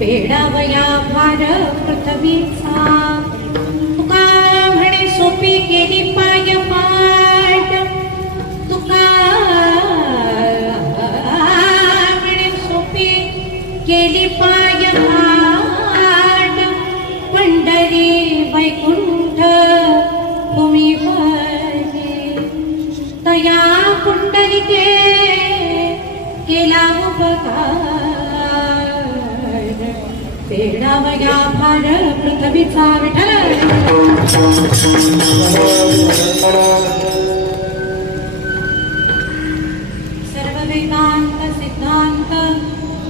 पेडावया भार पृथ्वीचा या पुंडलिके केला उपकार तेडावया भार पृथ्वीचा विठ्ठल सर्ववेदांत सिद्धांत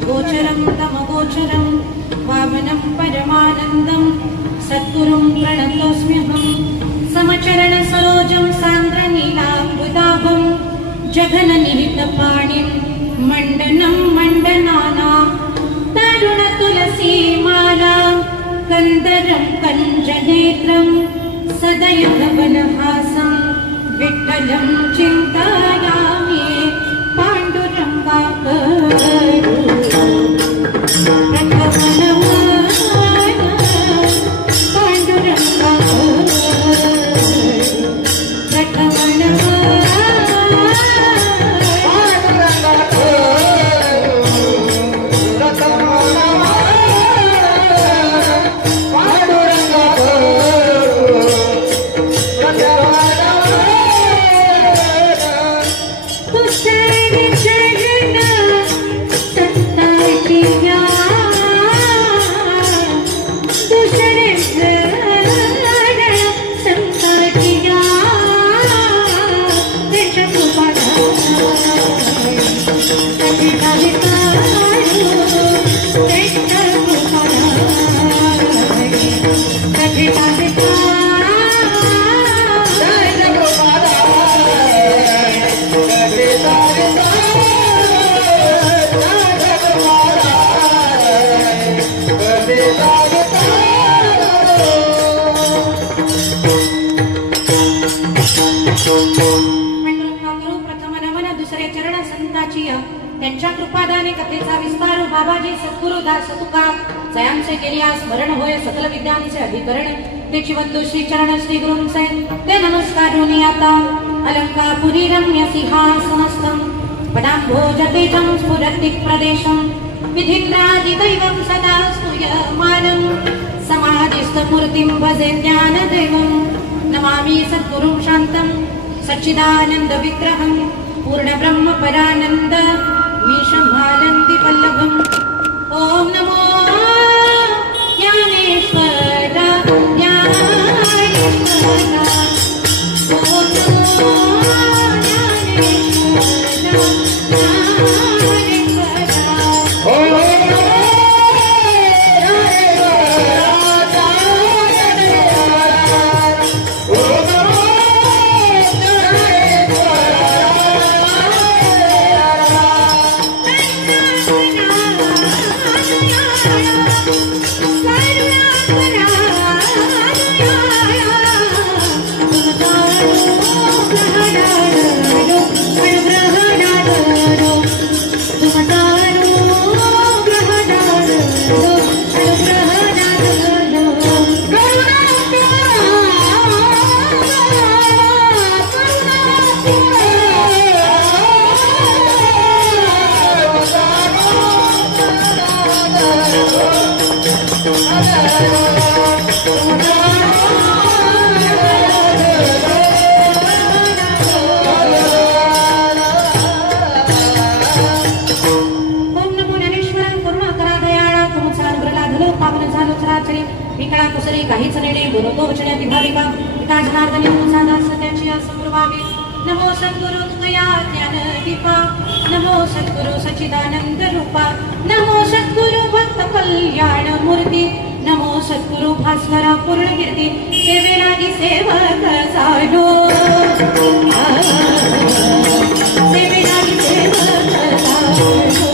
गोचरं तमगोचरं वामनं परमानन्दं सद्गुरुं प्रणतोऽस्म्यहं समचरण सरोजं सान्द्रनीलाम्बुदाभं जघननिहितपाणिं मण्डनं मण्डनानां तरुणतुलसीमाला कन्दरं कञ्जनेत्रं सदयभवनहासं विठ्ठलं चिन्तयामि पाण्डुरङ्गाकरू त्यांच्या कृपादाने कथेचा विस्तार बाबाजी सद्गुरु दास तुका जयांचे केलिया स्मरण होय सकल विद्यांचे अधिकरण तेची वंदू श्री चरण श्री गुरूंचे ते नमस्कारोनी आता अलंकापुरी रम्य सिंहासनस्थं पदाम्भोजतेजं स्फुरति प्रदेशं विधिन्द्रादिदैवं सदा स्तूयमानं समाधिस्थमूर्तिं भजे ज्ञानदेवं नमामि सद्गुरुं शान्तं सच्चिदानन्द विग्रहं पूर्ण ब्रह्म परानन्द मीशमालन्ति वल्लभम् ॐ नमो ज्ञानेश्वर ज्ञानेश्वर ॐ नमो काहीच नेणे बोलतो वचनाती भाविका पिता जनार्दनी तुमचा दास सत्याची असंप्रभावी नमो सद्गुरु तुया ज्ञान दीपा नमो सद्गुरु सच्चिदानंद रूपा नमो सद्गुरु भक्त कल्याण मूर्ती नमो सद्गुरु भास्करा पूर्णकीर्ती सेवेलागी सेवक साधो सेवेलागी सेवक साधो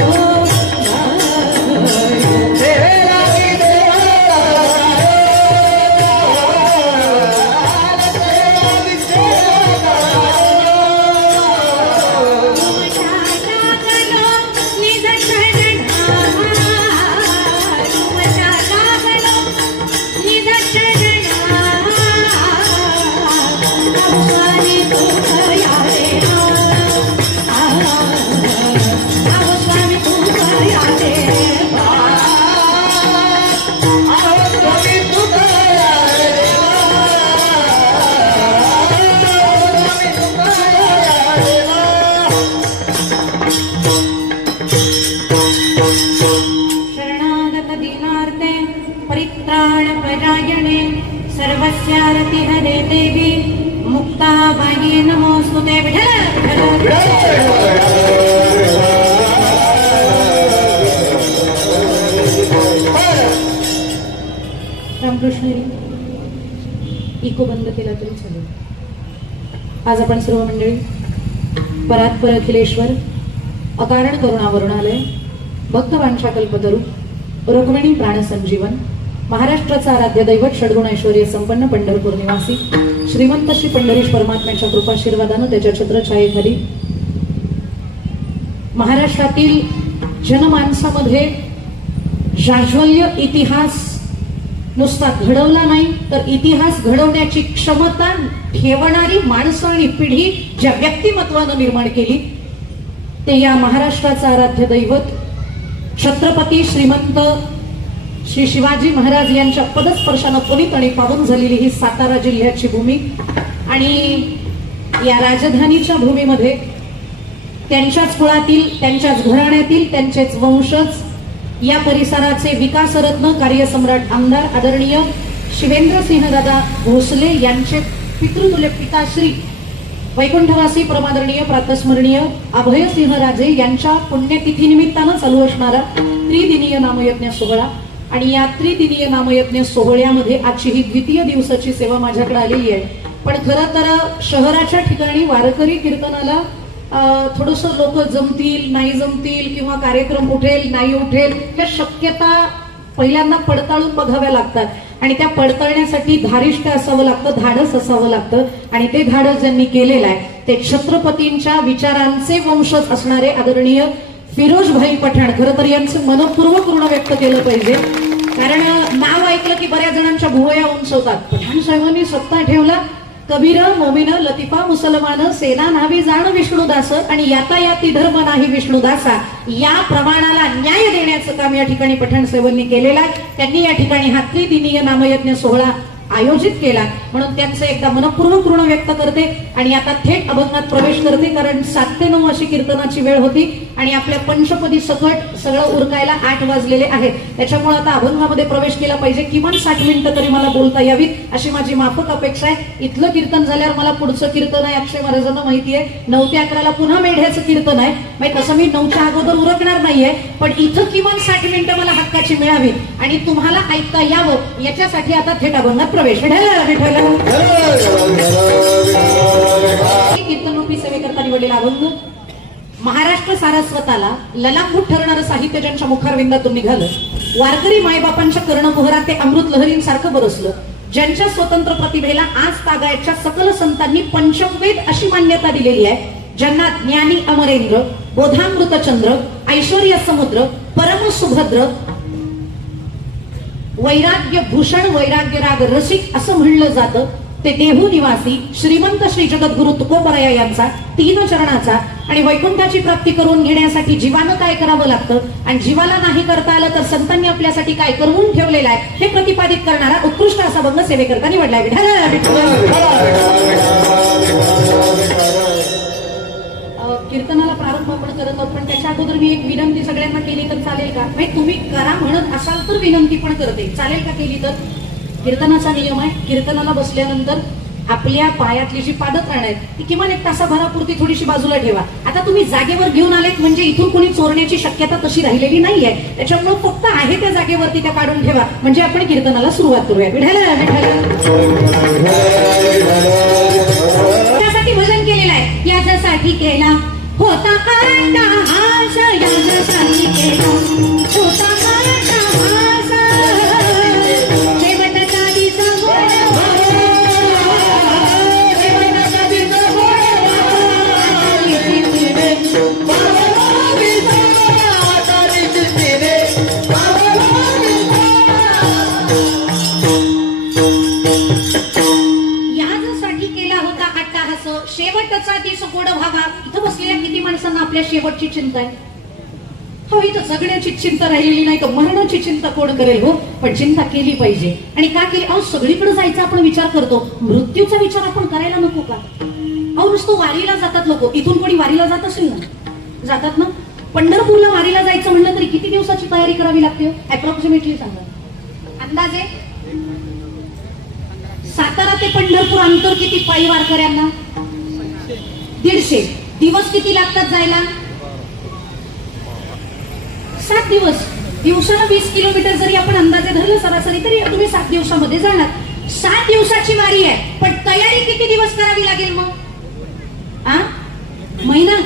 Hare सर्वभूतहिते सर्वस्यारतिहरे देवी मुक्ताबाई नमोस्तुते. रामकृष्ण इको बंद केला तरी चालेल. आज आपण सर्व मंडळी परात्पर अखिलेश्वर अकारण करुणावरुणालय भक्तवांछा कल्पतरू रुक्मिणी प्राणसंजीवन महाराष्ट्राचा आराध्य दैवत षड्गुण ऐश्वर्य संपन्न पंढरपूर निवासी श्रीमंत श्री पंढरीश परमात्म्याच्या कृपाशीर्वादानं त्याच्या छत्रछायेखाली महाराष्ट्रातील जनमानसामध्ये जाज्वल्य इतिहास नुसता घडवला नाही तर इतिहास घडवण्याची क्षमता ठेवणारी माणसं आणि पिढी ज्या व्यक्तिमत्वानं निर्माण केली ते या महाराष्ट्राचा आराध्य दैवत छत्रपती श्रीमंत श्री शिवाजी महाराज यांच्या पदस्पर्शानं पुनीत आणि पावन झालेली ही सातारा जिल्ह्याची भूमी आणि या राजधानीच्या भूमीमध्ये त्यांच्याच कुळातील त्यांच्याच घराण्यातील त्यांचेच वंशज या परिसराचे विकासरत्न कार्यसम्राट आमदार आदरणीय शिवेंद्रसिंहदादा भोसले यांचे पितृतुल्य पिताश्री वैकुंठवासी परमादरणीय प्रातस्मरणीय अभयसिंहराजे यांच्या पुण्यतिथी निमित्तानं चालू असणारा त्रिदिनीय नामयज्ञ सोहळा आणि या त्रिदिनीय नामयज्ञ सोहळ्यामध्ये आजची ही द्वितीय दिवसाची सेवा माझ्याकडे आलेली आहे. पण खरं तर शहराच्या ठिकाणी वारकरी कीर्तनाला थोडस लोक जमतील नाही जमतील किंवा कार्यक्रम उठेल नाही उठेल ह्या शक्यता पहिल्यांदा पडताळून बघाव्या लागतात आणि त्या पडताळण्यासाठी धारिष्ट असावं लागतं धाडस असावं लागतं आणि ते धाडस ज्यांनी केलेलं आहे ते छत्रपतींच्या विचारांचे वंशज असणारे आदरणीय फिरोजभाई पठाण. खरं तर यांचं मनपूर्वक ऋण व्यक्त केलं पाहिजे कारण नाव ऐकलं की बऱ्याच जणांच्या भुवया उंचवतात. पठाण साहेबांनी सत्ता ठेवला कबीर मोमिन लतिफा मुसलमान सेना नावी जाण विष्णुदास आणि यातायाती धर्म नाही विष्णुदासा या प्रमाणाला न्याय देण्याचं काम या ठिकाणी पठाण साहेबांनी केलेलं आहे. त्यांनी या ठिकाणी हा त्रिदिनीय नामयज्ञ सोहळा आयोजित केला म्हणून त्यांचं एकदा मनपूर्वक ऋण व्यक्त करते आणि आता थेट अभंगात प्रवेश करते कारण 7 ते 9 अशी कीर्तनाची वेळ होती आणि आपल्या पंचपदी सकट सगळं उरकायला 8 वाजलेले आहेत. त्याच्यामुळे आता अभंगामध्ये प्रवेश केला पाहिजे. किमान 60 मिनिटं तरी मला बोलता यावीत अशी माझी माफक अपेक्षा आहे. इथलं कीर्तन झाल्यावर मला पुढचं कीर्तन आहे अक्षय महाराजांना माहिती आहे 9 ते 11 पुन्हा मेढ्याचं कीर्तन आहे. म्हणजे तसं मी 9च्या अगोदर उरकणार नाहीये पण इथं किमान 60 मिनिटं मला हक्काची मिळावी आणि तुम्हाला ऐकता यावं याच्यासाठी आता थेट अभंगात प्रवेश. कीर्तनरूपी सेवेकरता निवडलेला अभंग महाराष्ट्र सारस्वताला ललांभूत ठरणारं साहित्य ज्यांच्या मुखारविंदातून निघालं वारकरी मायबापांच्या कर्णकुहरात ते अमृत लहरींसारखं बरसलं ज्यांच्या स्वतंत्र प्रतिभेला आज तागायतच्या सकल संतांनी पंचवेद अशी मान्यता दिलेली आहे ज्यांना ज्ञानी अमरेंद्र बोधामृत चंद्र ऐश्वर्य समुद्र परम सुभद्र वैराग्य भूषण वैराग्य राग रसिक असं म्हणलं जातं ते देहू निवासी श्रीमंत श्री जगद्गुरु तुकोबराया यांचा 3 चरणाचा आणि वैकुंठाची प्राप्ती करून घेण्यासाठी जीवानं काय करावं लागतं आणि जीवाला नाही करता आलं तर संतांनी आपल्यासाठी काय करून ठेवलेलं आहे हे प्रतिपादित करणारा उत्कृष्ट असा अभंग सेवेकरता निवडलाय. कीर्तनाला प्रारंभ आपण करत आहोत पण त्याच्या अगोदर मी एक विनंती सगळ्यांना केली तर चालेल का? म्हणजे तुम्ही करा म्हणत असाल तर विनंती पण करते चालेल का केली तर? कीर्तनाचा नियम आहे कीर्तनाला बसल्यानंतर आपल्या पायातली जी पादत्राण आहेत ती किमान 1 तासाभरापुरती थोडीशी बाजूला ठेवा. आता तुम्ही जागेवर घेऊन आलेत म्हणजे इथून कोणी चोरण्याची शक्यता तशी राहिलेली नाहीये त्याच्यामुळे फक्त आहे त्या जागेवरती त्या काढून ठेवा म्हणजे आपण कीर्तनाला सुरुवात करूया. त्यासाठी भजन केलेलं आहे याच्यासाठी केला होता हास याच्यासाठी केला होता हास शेवटचा दिस यासाठी केला होता अट्टाहास शेवटचा दिस गोड व्हावा. इथं बसलेल्या किती माणसांना आपल्या शेवटची चिंता आहे? हो इथं जगण्याची चिंता राहिलेली नाही तर मरणाची चिंता कोण करेल? हो पण चिंता केली पाहिजे. आणि का केली? अहो सगळीकडे जायचा आपण विचार करतो मृत्यूचा विचार आपण करायला नको का? अहो नुसतं वारीला जातात लोक. इथून कोणी वारीला जात असेल ना? जातात ना? पंढरपूरला वारीला जायचं म्हणलं तरी किती दिवसाची तयारी करावी लागते? अप्रॉक्सिमेटली सांगा अंदाजे ते पंढरपूर अंतर किती पायी वारकऱ्यांना? 150. दिवस किती लागतात जायला? 7 दिवस. दिवसाला 20 किलोमीटर जरी आपण अंदाजे धरलं सरासरी तरी तुम्ही 7 दिवसामध्ये जाणार. 7 दिवसाची वारी आहे, पण तयारी किती दिवस करावी लागेल मग? महिना.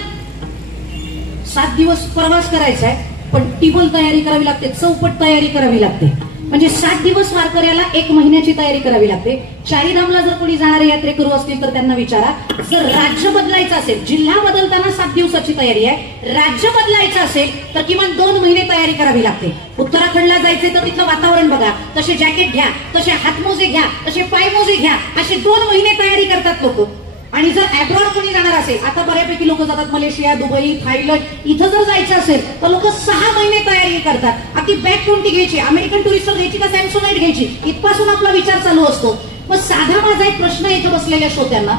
7 दिवस प्रवास करायचा आहे, पण टिबल तयारी करावी लागते, चौपट तयारी करावी लागते. म्हणजे 7 दिवस वारकऱ्याला 1 महिन्याची तयारी करावी लागते. चारीधामला जर कोणी जाणारे यात्रेकरू असतील तर त्यांना विचारा, जर राज्य बदलायचं असेल, जिल्हा बदलताना 7 दिवसाची तयारी आहे, राज्य बदलायचं असेल तर किमान 2 महिने तयारी करावी लागते. उत्तराखंडला जायचे तर तिथलं वातावरण बघा, तसे जॅकेट घ्या, तसे हातमोजे घ्या, तसे पायमोजे घ्या, असे 2 महिने तयारी करतात लोक. आणि जर अब्रॉड कोणी जाणार असेल, आता बऱ्यापैकी लोक जातात मलेशिया, दुबई, थायलंड, इथं जर जायचं असेल तर लोक 6 महिने तयारी करतात. अगदी बॅग कोणती घ्यायची, अमेरिकन टुरिस्टर घ्यायची का सॅमसोनाइट घ्यायची, इथपासून आपला विचार चालू असतो. मग साधा माझा एक प्रश्न इथं बसलेल्या श्रोत्यांना,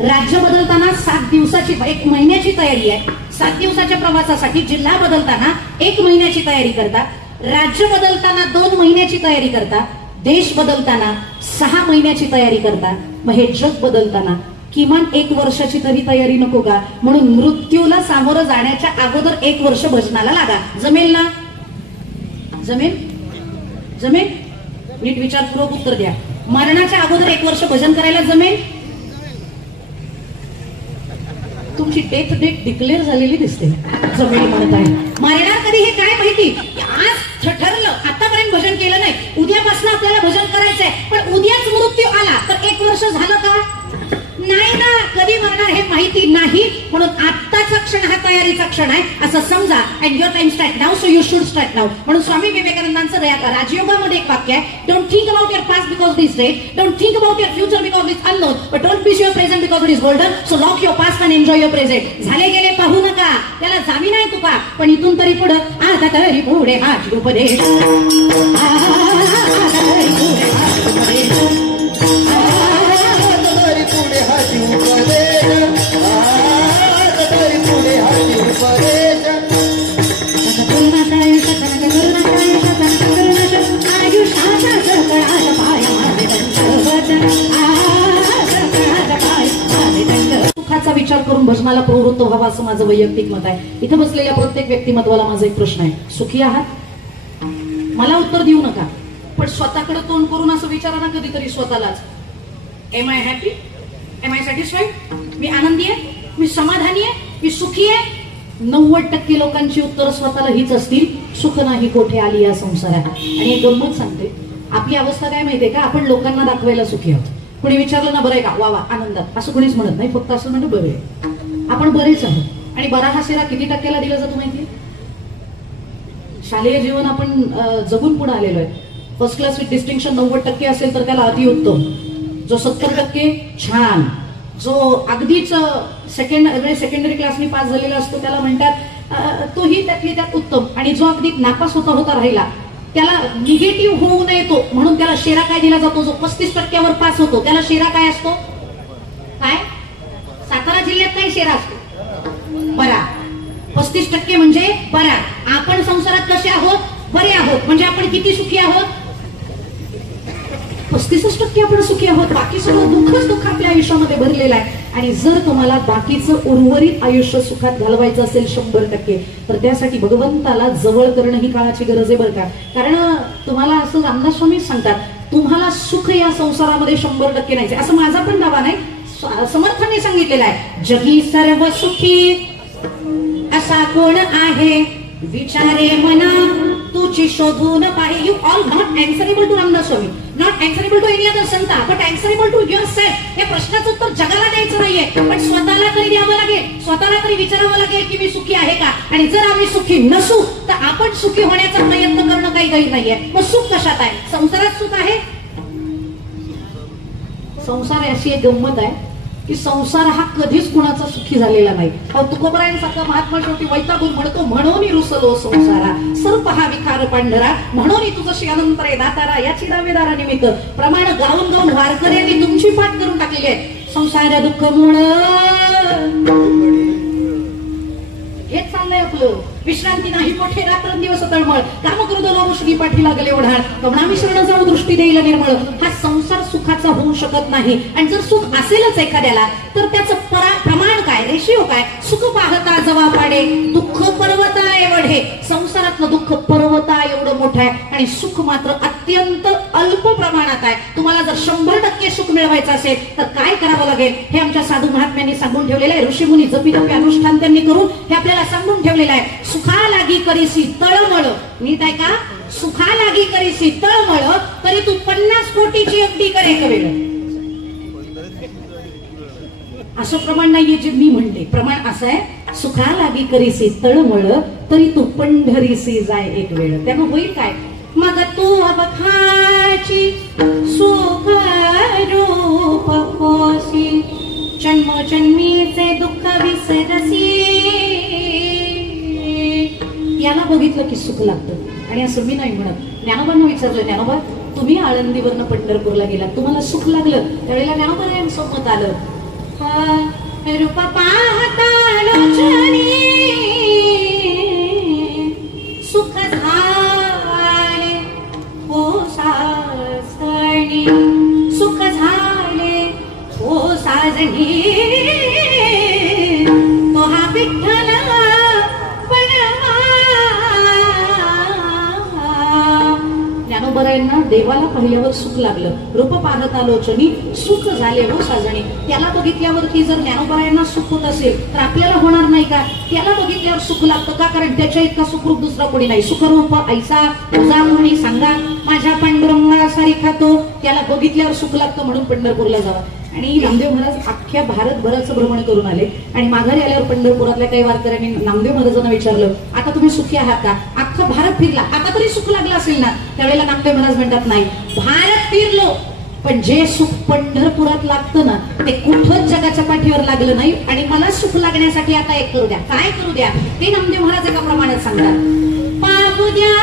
राज्य बदलताना 7 दिवसाची 1 महिन्याची तयारी आहे. 7 दिवसाच्या प्रवासासाठी जिल्हा बदलताना 1 महिन्याची तयारी करता, राज्य बदलताना 2 महिन्याची तयारी करता, देश बदलताना 6 महिन्याची तयारी करता. मग हे जग बदलताना किमान 1 वर्षाची तरी तयारी नको का? म्हणून मृत्यूला सामोरं जाण्याच्या अगोदर 1 वर्ष भजनाला लागा. जमेल ना? जमेल? जमेल? नीट विचारपूर्वक उत्तर द्या. मरणाच्या अगोदर 1 वर्ष भजन करायला जमेल? तुमची डेथ डेट डिक्लेअर झालेली दिसते. जमेल म्हणत आहे. मरणार कधी हे काय माहिती? आज ठरलं, आतापर्यंत भजन केलं नाही, उद्यापासून आपल्याला भजन करायचंय, पण उद्याच मृत्यू आला तर 1 वर्ष झालं का? नाही ना. कधी मरणार हे माहिती नाही, म्हणून आत्ताचा क्षण हा तयारीचा क्षण आहे असं समजा. And your time start now, so you should start now. म्हणून स्वामी विवेकानंदांचं राजयोगामध्ये एक वाक्य आहे, don't think about your past because this dead, don't think about your future because it's unknown, but don't miss your present because it is golden. So lock your past and enjoy your present. झाले गेले पाहू नका, त्याला जामी नाही तुका, पण इथून तरी पुढे आता तरी पुढे हाच उपदेश. सुखाचा विचार करून भजनाला प्रवृत्त व्हावा असं माझं वैयक्तिक मत आहे. इथे बसलेल्या प्रत्येक व्यक्तिमत्वाला माझा एक प्रश्न आहे, सुखी आहात? मला उत्तर देऊ नका, पण स्वतःकडे तोंड करून असं विचारा ना कधीतरी स्वतःलाच, am I happy? Am I satisfied? मी आनंदी आहे? मी समाधानी आहे? मी सुखी आहे? 90% लोकांची उत्तर स्वतःला हीच असतील, सुख नाही कोठे आली या संसारात. आणि एक गंमत सांगते, आपली अवस्था काय माहितीये का? आपण लोकांना दाखवायला सुखी आहोत. कोणी विचारलं ना बरं आहे का, वा वा आनंदात, असं कोणीच म्हणत नाही, फक्त असं म्हणतं बरे आपण बरेच आहोत. आणि बरा हा सेरा किती टक्क्याला दिला जातो माहितीये? शालेय जीवन आपण जगून पुढे आलेलो आहे. फर्स्ट क्लास विथ डिस्टिंक्शन 90% असेल तर त्याला अतिउत्तम. जो 70% छान. जो अगदीच सेकंडरी क्लासनी पास झालेला असतो त्याला म्हणतात तोही त्यातली त्यात उत्तम. आणि जो अगदी नापास होता राहिला त्याला निगेटिव्ह होऊ नये तो म्हणून त्याला शेरा काय दिला जातो? जो 35% पास होतो त्याला शेरा काय असतो? काय? सातारा जिल्ह्यात काय शेरा असतो? बरा. 35% म्हणजे बरा. आपण संसारात कसे आहोत? बरे आहोत. म्हणजे आपण किती सुखी आहोत? 35% आपण सुखी आहोत. बाकी सगळं दुःखच दुःख आपल्या आयुष्यामध्ये भरलेलं आहे. आणि जर तुम्हाला बाकीचं उर्वरित आयुष्य सुखात घालवायचं असेल 100%, तर त्यासाठी भगवंताला जवळ करणं ही काळाची गरज आहे बरं का. कारण तुम्हाला असं रामदास स्वामी सांगतात, तुम्हाला सुख या संसारामध्ये 100% नाही. असं माझा पण दावा नाही, समर्थांनी सांगितलेलं आहे. जगी सर्व सुखी असा कोण आहे, विचारे मना तुझी शोधून पाहे. You all not answerable to Ramdas Swami, not answerable to any other संता, but answerable to yourself. या प्रश्नाचं उत्तर जगाला द्यायचं नाहीये, पण स्वतःला तरी द्यावं लागेल. स्वतःला तरी विचारावं लागेल की मी सुखी आहे का. आणि जर आम्ही सुखी नसू तर आपण सुखी होण्याचा प्रयत्न करणं काही गैर नाहीये. मग सुख कशात आहे? संसारात सुख आहे. संसार अशी एक गंमत आहे की संसार हा कधीच कुणाचा सुखी झालेला नाही. तुकोबरायांसारखा महात्मा शेवटी वैतागून म्हणतो, म्हणून रुसलो संसारा सर्प हा विखार पांढरा, म्हणून तुझशी अनंत रे दातारा याची दावेदारा निमित्त. प्रमाण गाऊन गाऊन वारकऱ्यांनी तुमची पाठ करून टाकलेली आहे. संसार दुःख मूळ हेच चाललंय आपलं. विश्रांती नाही कोठे रात्रंदिवस तळमळ, काम करू दलो श्री पाठी लागले ओढाळ, कवणा मिश्रण जाऊ दृष्टी देईल निर्मळ. हा संसार सुखाचा होऊ शकत नाही. आणि जर सुख असेलच एखाद्याला तर त्याचं प्रमाण काय, रेशिओ काय? सुख पाहता जवा पाडे, दुःख पर्वता एवढे. संसारातलं दुःख पर्वता एवढं मोठं आहे आणि सुख मात्र अत्यंत अल्प प्रमाणात आहे. तुम्हाला जर 100% सुख मिळवायचं असेल तर काय करावं लागेल हे आमच्या साधू महात्म्यांनी सांगून ठेवलेलं आहे. ऋषीमुनी जपी जपी अनुष्ठान त्यांनी करून हे आपल्याला सांगून ठेवलेलं आहे. सुखा लागी करीसी तळमळ, नीट आहे का? सुखा लागी करीसी तळमळ, तरी तू 50 कोटीची अगदी करे कवेळ. असं प्रमाण नाहीये जे मी म्हणते. प्रमाण असं आहे, सुखा लागी करीसी तळमळ, तरी तू पंढरीसी जाय एक वेळ. त्यामुळे होईल काय? मग तू अवघाची सुख रूप होसी, जन्मोजन्मीचे दुःख विसरसी. याला बघितलं की सुख लागतं. आणि असं मी नाही म्हणत. ज्ञानोबांना विचारलं, ज्ञानोबा तुम्ही आळंदीवरनं पंढरपूरला गेला, तुम्हाला सुख लागलं? त्यावेळेला ज्ञानोबा यांचं मत आलं, रूप पाहता लोचनी सुख झाले हो साजणी, सुख झाले हो साजणी, तो हा विठ्ठल ज्ञानोबरायांना देवाला पाहिल्यावर सुख लागलं. रूप पाहता लोचनी सुख झाले हो साजणी. त्याला बघितल्यावरती जर ज्ञानोबरायांना सुख होत असेल तर आपल्याला होणार नाही का? त्याला बघितल्यावर सुख लागतं का? कारण त्याच्या इतका सुखरूप दुसरा कोणी नाही. सुखरूप ऐसा तुझा कोणी सांगा, माझ्या पांडुरंगा सारिखा तो. त्याला बघितल्यावर सुख लागतं म्हणून पंढरपूरला जावा. आणि नामदेव महाराज अख्ख्या भारतभराचं भ्रमण करून आले आणि माघारी आल्यावर पंढरपुरातल्या काही वारकऱ्यांनी नामदेव महाराजांना विचारलं, आता तुम्ही सुखी आहात का? अख्खा भारत फिरला, आता तरी सुख लागलं असेल ना? त्यावेळेला नामदेव महाराज म्हणतात, नाही, भारत फिरलो पण जे सुख पंढरपुरात लागतं ना ते कुठंच जगाच्या पाठीवर लागलं नाही. आणि मला सुख लागण्यासाठी आता एक करू द्या. काय करू द्या ते नामदेव महाराज एका प्रमाणात सांगतात, पाहू द्या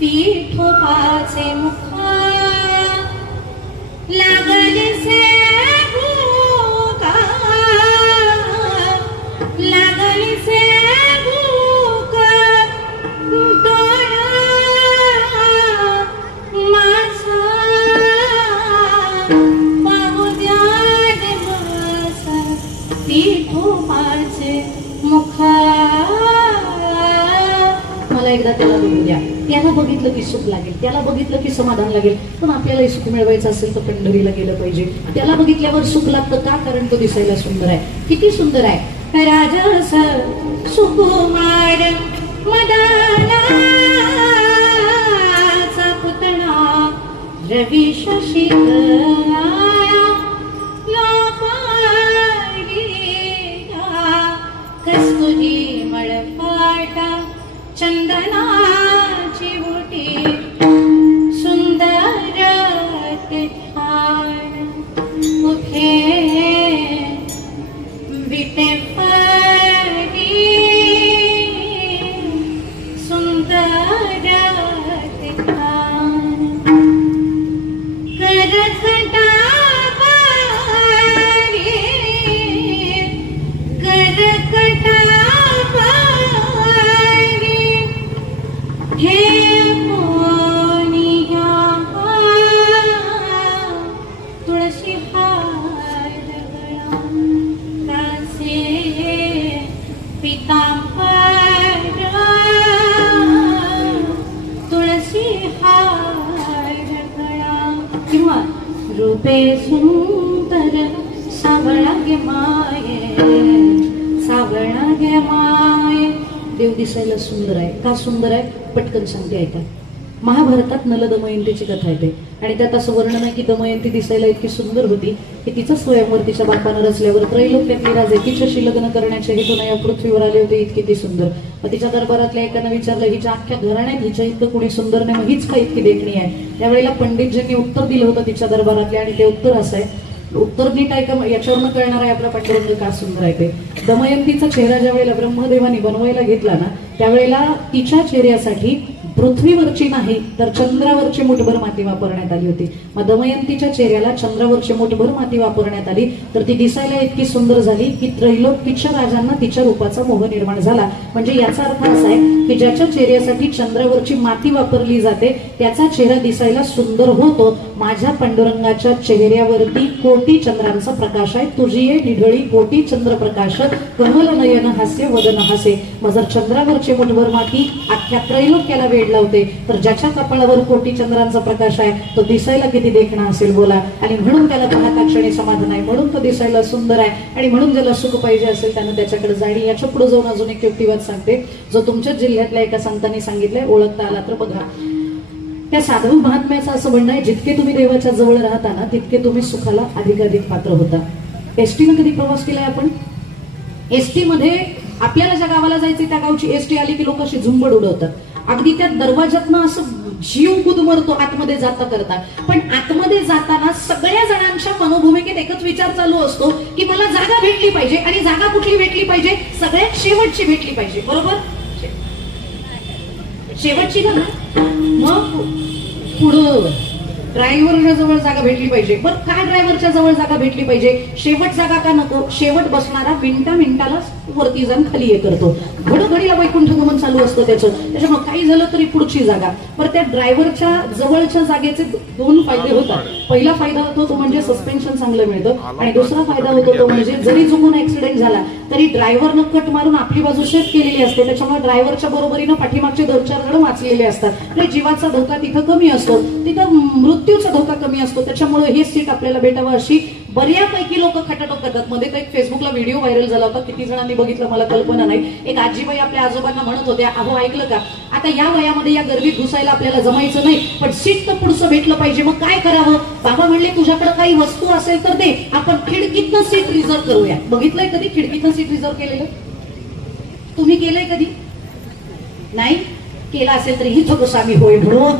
विठोबाचे मुख, लागलीसे भूका, लागलीसे भूका, डोळा माझा पाहू द्या दिवस विठोबाचे मुख. मला एकदा त्याला बघू द्या. त्याला बघितलं की सुख लागेल, त्याला बघितलं की समाधान लागेल. पण आपल्यालाही सुख मिळवायचं असेल तर पंढरीला गेलं पाहिजे. त्याला बघितल्यावर सुख लागतं का? कारण तो दिसायला सुंदर आहे. किती सुंदर आहे! राजस सुकुमार मदानाचा पुतळा, रवी शशी कस्तुरी मळपाटा, चंदनाची बुटी, सुंदर ठाण उठे विटे परी, सुंदर ठाण करखटा पारी, करखटा हे पोनिया तुळशी हार गळा, कासे पितांबर तुळशी हार गळा. किंवा रूपे सुंदर सावळा गे माये, सावळा गे माये. देव दिसायला सुंदर आहे. का सुंदर आहे? पटकन सांगते ऐका. महाभारतात नल दमयंतीची कथा येते आणि त्यात असं वर्णन आहे की दमयंती दिसायला इतकी सुंदर होती की तिचं स्वयंवर तिच्या बापानं रचल्यावर त्रैलोक्यातले राजे तिच्याशी लग्न करण्याच्या हेतून या पृथ्वीवर आले होते. इतकी ती सुंदर. मग तिच्या दरबारातल्या एकानं विचारलं, हिच्या अख्ख्या घराण्यात हिच्या इतकं कोणी सुंदर नाही, मग हीच का इतकी देखणी आहे? त्यावेळेला पंडितजींनी उत्तर दिलं होतं तिच्या दरबारातल्या आणि ते उत्तर असं आहे, उत्तर नीट ऐका, याच्यावरनं कळणार आहे आपला पांडुरंग का सुंदर आहे ते. दमयंतीचा चेहरा ज्या वेळेला ब्रह्मदेवानी बनवायला घेतला ना त्यावेळेला तिच्या चेहऱ्यासाठी पृथ्वीवरची नाही तर चंद्रावरची मुठभर माती वापरण्यात आली होती. मग दमयंतीच्या चेहऱ्याला चंद्रावरची मुठभर माती वापरण्यात आली तर ती दिसायला इतकी सुंदर झाली की त्रैलोक्यच्या राजांना तिच्या रूपाचा मोह निर्माण झाला. म्हणजे याचा अर्थ असा आहे की ज्याच्या चेहऱ्यासाठी चंद्रावरची माती वापरली जाते त्याचा चेहरा दिसायला सुंदर होतो. माझ्या पांडुरंगाच्या चेहऱ्यावरती कोटी चंद्रांचा प्रकाश आहे. तुझी आहे निढळी कोटी चंद्रप्रकाश, कमल नयन हास्य वदन हासे. मग जर चंद्रावरची मुठभर माती अख्ख्या त्रैलोक्याला वेड लावते तर ज्याच्या कपाळावर कोटी चंद्रांचा प्रकाश आहे तो दिसायला किती देखणा असेल बोला. आणि म्हणून त्याला पाहता क्षणी समाधान आहे, म्हणून तो दिसायला सुंदर आहे. आणि म्हणून ज्याला सुख पाहिजे असेल त्यानं त्याच्याकडे जाणी. याच्या पुढे जाऊन अजून एक युक्तिवाद सांगते जो तुमच्याच जिल्ह्यातल्या एका संतांनी सांगितलंय, ओळखता आला तर बघा. त्या साधू महात्म्याचं असं म्हणणं आहे, जितके तुम्ही देवाच्या जवळ राहता ना तितके तुम्ही सुखाला अधिकाधिक पात्र होता. एसटीनं कधी प्रवास केलाय आपण? एसटी मध्ये आपल्याला ज्या गावाला जायचे त्या गावची एसटी आली की लोक अशी झुंबड उडवतात. अगदी त्या दरवाजातनं असं जीव गुदमरतो आतमध्ये जाता करता. पण आतमध्ये जाताना सगळ्या जणांच्या मनोभूमिकेत एकच विचार चालू असतो की मला जागा भेटली पाहिजे. आणि जागा कुठली भेटली पाहिजे? सगळ्यात शेवटची भेटली पाहिजे. बरोबर? शेवटची ना, मग पुढं ड्रायव्हरच्या जवळ जागा भेटली पाहिजे. बरं, काय ड्रायव्हरच्या जवळ जागा भेटली पाहिजे? शेवट जागा का नको? शेवट बसणारा मिनिटाला वरती जाऊन खाली हे करतो. घडोघडीला वैकुंठ गमन चालू असतं त्याचं. त्याच्यामुळे काही झालं तरी पुढची जागा. पण त्या ड्रायव्हरच्या जवळच्या जागेचे दोन फायदे होतात. पहिला फायदा होतो तो म्हणजे सस्पेन्शन चांगलं मिळतं. आणि दुसरा फायदा होतो तो म्हणजे जरी चुकून ऍक्सिडेंट झाला तरी ड्रायव्हरनं कट मारून आपली बाजू सेफ केलेली असते. त्याच्यामुळे ड्रायव्हरच्या बरोबरीनं पाठीमागचे 2-4 जण वाचलेले असतात. म्हणजे जीवाचा धोका तिथं कमी असतो, तिथं मृत्यूचा धोका कमी असतो. त्याच्यामुळे हे सीट आपल्याला भेटावं अशी बऱ्यापैकी लोक खटाटोप करतात. मध्ये तर एक फेसबुकला व्हिडिओ व्हायरल झाला होता, किती जणांनी बघितलं मला कल्पना नाही. एक आजीबाई आपल्या आजोबांना म्हणत होत्या, अहो ऐकलं का, आता या वयामध्ये या गर्दीत घुसायला आपल्याला जमायचं नाही, पण सीट तर पुढचं भेटलं पाहिजे. मग काय करावं? बाबा म्हणले तुझ्याकडे काही वस्तू असेल तर दे, आपण खिडकीतनं सीट रिझर्व करूया. बघितलंय कधी खिडकीतनं सीट रिझर्व केलेलं? तुम्ही केलंय कधी? नाही केला असेल तरी हिथं कसं आम्ही होय म्हणून.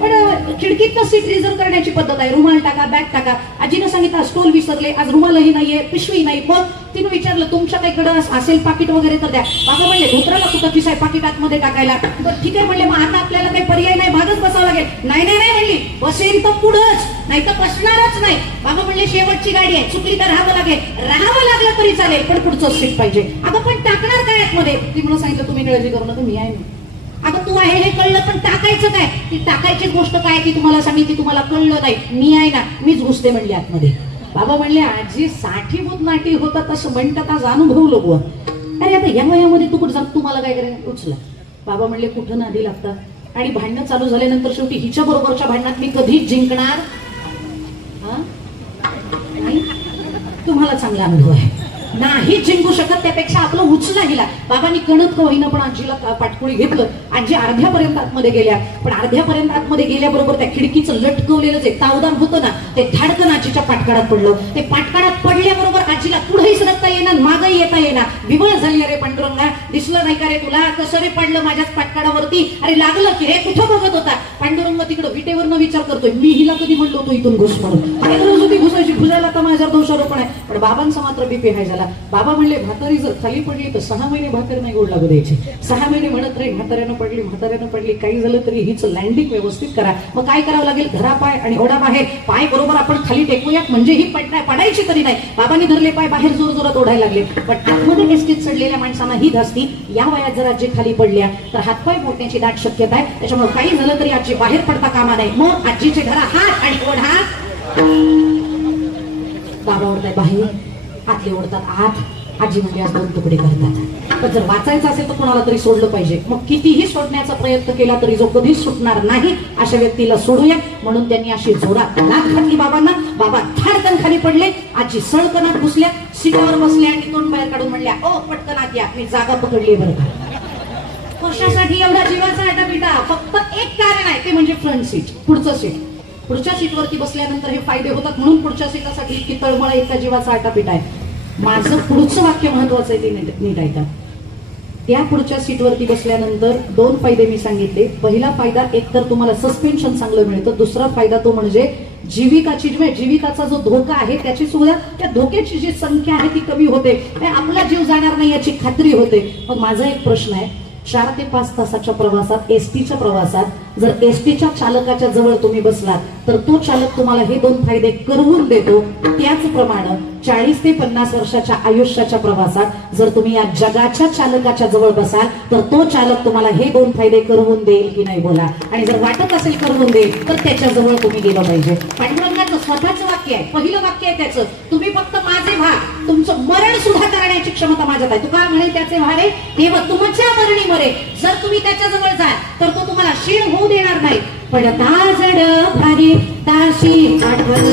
पण खिडकीतनं सीट रिझर्व करण्याची पद्धत आहे. रुमाल टाका, बॅग टाका. आजीनं सांगितलं स्टोल विसरले, आज रुमालही नाहीये, पिशवी नाही. मग तिनं विचारलं तुमच्या काहीकडे असेल पाकिट वगैरे तर द्या. बाबा म्हणले धोत्राला सुद्धा पिसाय पाकिट आतमध्ये टाकायला. तर ठीक आहे म्हणले, मग आता आपल्याला काही पर्याय नाही, भागच बसावं लागेल. नाही नाही नाही म्हणली, बसेल तर पुढंच, नाही तर बसणारच नाही. बाबा म्हणले शेवटची गाडी आहे, चुकली तर राहावं लागेल. राहावं लागलं तरी चालेल, पण पुढचं सीट पाहिजे. अगं पण टाकणार काय आतमध्ये? ती मला सांगितलं तुम्ही काळजी करू नका, मी आहे. अगं तू आहे हे कळलं, पण टाकायचं काय? ती टाकायची गोष्ट काय ती तुम्हाला सांगितली, तुम्हाला कळलं नाही. मी आहे ना, मीच घुसते म्हणली आतमध्ये. बाबा म्हणले आजी साठीभूत नाटी होता तसं म्हणतात, आज अनुभवलो बुवा. अरे आता या वयामध्ये तू कुठं जात, तुम्हाला काय करायचं? उचला. बाबा म्हणले कुठं नादी लागतात. आणि भांडणं चालू झाल्यानंतर शेवटी हिच्या बरोबरच्या भांडणात मी कधीच जिंकणार नाही. तुम्हाला चांगला अनुभव आहे, नाही जिंकू शकत. त्यापेक्षा आपलं उचला गेला. बाबांनी कणत का होईना पण आजीला पाठकुळी घेतलं. आजी अर्ध्यापर्यंत आतमध्ये गेल्या. पण अर्ध्यापर्यंत आतमध्ये गेल्याबरोबर त्या खिडकीचं लटकवलेलं जे तावदान होतं ना ते धाडकन आजीच्या पाठकाळात पडलं. ते पाठकाळात पडल्याबरोबर आजीला पुढेही सरकता येणार, मागही येता येणार. विवळ झाली. अरे पांडुरंगा, दिसलं नाही का रे तुला? कसं रे पडलं माझ्याच पाठकाळावरती? अरे लागलं की रे? कुठं बघत होता? पांडुरंग तिकडं विटेवरनं विचार करतोय, मी हिला कधी म्हणलो होतो इथून घुस म्हणून? काय गरज होती घुसायची? घुसायला तर माझ्यावर दोषारोपण आहे. पण बाबांचा मात्र बीपी हाय झाला. बाबा म्हणले म्हातारी जर खाली पडली तर 6 महिने भाकर नाही गोड लागू द्यायची. 6 महिने म्हणत रे म्हाताऱ्यानं पडली, काही झालं तरी हिच लँडिंग व्यवस्थित करा. मग काय करावं लागेल? घरा पाय आणि ओढा बाहेर. पाय बरोबर आपण खाली टेकूयात म्हणजे ही पडायची तरी नाही. बाबांनी धरले पाय, बाहेर जोर जोरात ओढायला लागले. पण आतमध्ये एसटीत चढलेल्या माणसांना ही धास्ती. या वयात जर आजी खाली पडल्या तर हातपाय मोडण्याची दाट शक्यता आहे. त्याच्यामुळे काही झालं तरी आजी बाहेर पडता कामा नाही. मग आजीचे घरा हात आणि ओढा. बाबा ओढताय बाहेर, आतले ओढतात आत. आजी म्हणजे आज 2 तुकडे करतात. पण जर वाचायचं असेल तर कोणाला तरी सोडलं पाहिजे. मग कितीही सोडण्याचा प्रयत्न केला तरी जो कधीच सुटणार नाही अशा व्यक्तीला सोडूया. म्हणून त्यांनी अशी जोरात लाथ घातली बाबांना. बाबा धाडकन खाली पडले. आजी सळकनात घुसल्या, सीटावर बसल्या आणि तोंड बाहेर काढून म्हणल्या, ओ पटकन आत या, मी जागा पकडली बरं का. कशासाठी एवढा जीवाचा आटापिटा? फक्त एक कारण आहे, ते म्हणजे फ्रंट सीट, पुढचं सीट. पुढच्या सीटवरती बसल्यानंतर हे फायदे होतात. म्हणून पुढच्या सीटासाठी इतकी तळमळ, इतका जीवाचा आटापिटा आहे. माझं पुढचं वाक्य महत्वाचं आहे, ते नीट ऐका. त्या पुढच्या सीटवरती बसल्यानंतर 2 फायदे मी सांगितले. पहिला फायदा एक तर तुम्हाला सस्पेन्शन चांगलं मिळतं. दुसरा फायदा तो म्हणजे जीविताचा जो धोका आहे त्याची सुद्धा, त्या धोक्याची जी संख्या आहे ती कमी होते. आपला जीव जाणार नाही याची खात्री होते. मग माझा एक प्रश्न आहे, 4 ते 5 तासाच्या प्रवासात, एसटीच्या प्रवासात जर एसटीच्या चालकाच्या जवळ तुम्ही बसलात तर तो चालक तुम्हाला हे 2 फायदे करवून देतो. त्याचप्रमाणे 40 ते 50 वर्षाच्या आयुष्याच्या प्रवासात जर तुम्ही या जगाच्या चालकाच्या जवळ बसाल तर तो चालक तुम्हाला हे 2 फायदे करवून देईल की नाही बोला. आणि जर वाटत असेल करवून देईल तर त्याच्याजवळ तुम्ही गेलं पाहिजे. पांडुरंगाचं स्वतःचं वाक्य आहे, पहिलं वाक्य आहे त्याचं, तुम्ही फक्त माझे व्हा, तुमचं मरण सुद्धा करण्याची क्षमता माझ्यात आहे. तुका म्हणे त्याचे व्हारे देव तुमच्या मरणी मरे. जर तुम्ही त्याच्याजवळ जाल तर तो तुम्हाला शीण होऊ देणार नाही. पडता जड भारी ताशी आठवण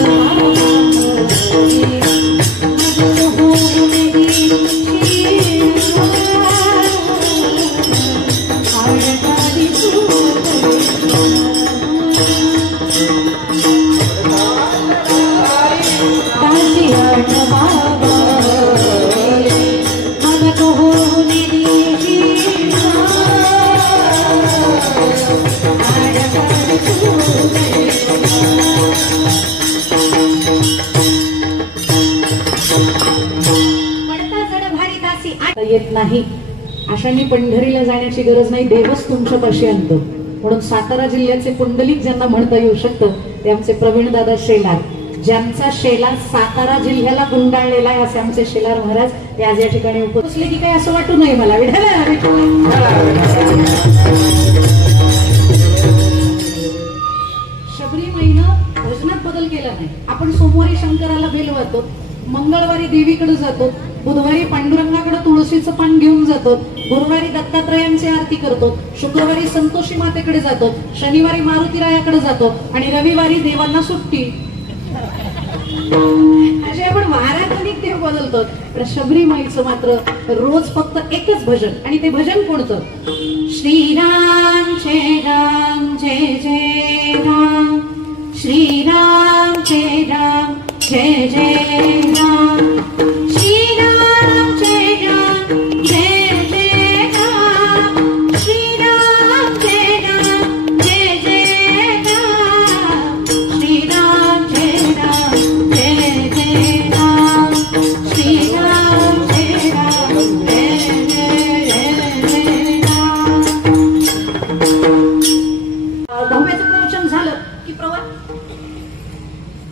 येत नाही. अशाने पंढरीला जाण्याची गरज नाही, देवच तुमच्या पाशी आणतो. म्हणून सातारा जिल्ह्याचे पुंडलिक ज्यांना म्हणता येऊ शकतं ते आमचे प्रवीण दादा शेलार, ज्यांचा शेला सातारा जिल्ह्याला गुंडाळलेला आहे असे आमचे शेलार महाराज. ते आज या ठिकाणी उपस्थित की काही असं वाटू नये मला. शबरी महिना भजनात बदल केला नाही. आपण सोमवारी शंकराला बेल वाहतो, मंगळवारी देवीकडे जातो, बुधवारी पांडुरंगाकडे तुळशीचं पान घेऊन जातो, गुरुवारी दत्तात्रयांची आरती करतो, शुक्रवारी संतोषी मातेकडे जातो, शनिवारी मारुतीरायाकडे जातो आणि रविवारी देवांना सुट्टी. असे आपण वारातून देव बदलतो. पण शबरी माईचं मात्र रोज फक्त एकच भजन, आणि ते भजन कोणतं? श्रीराम जय राम जय जय राम, श्रीराम जय राम जय जय राम, श्रीराम जय राम जय जय राम, श्रीराम जय राम जय जय राम, श्रीराम जय राम जय जय राम, श्रीराम जय राम जय जय राम. दहाव्याचं प्रवचन झालं की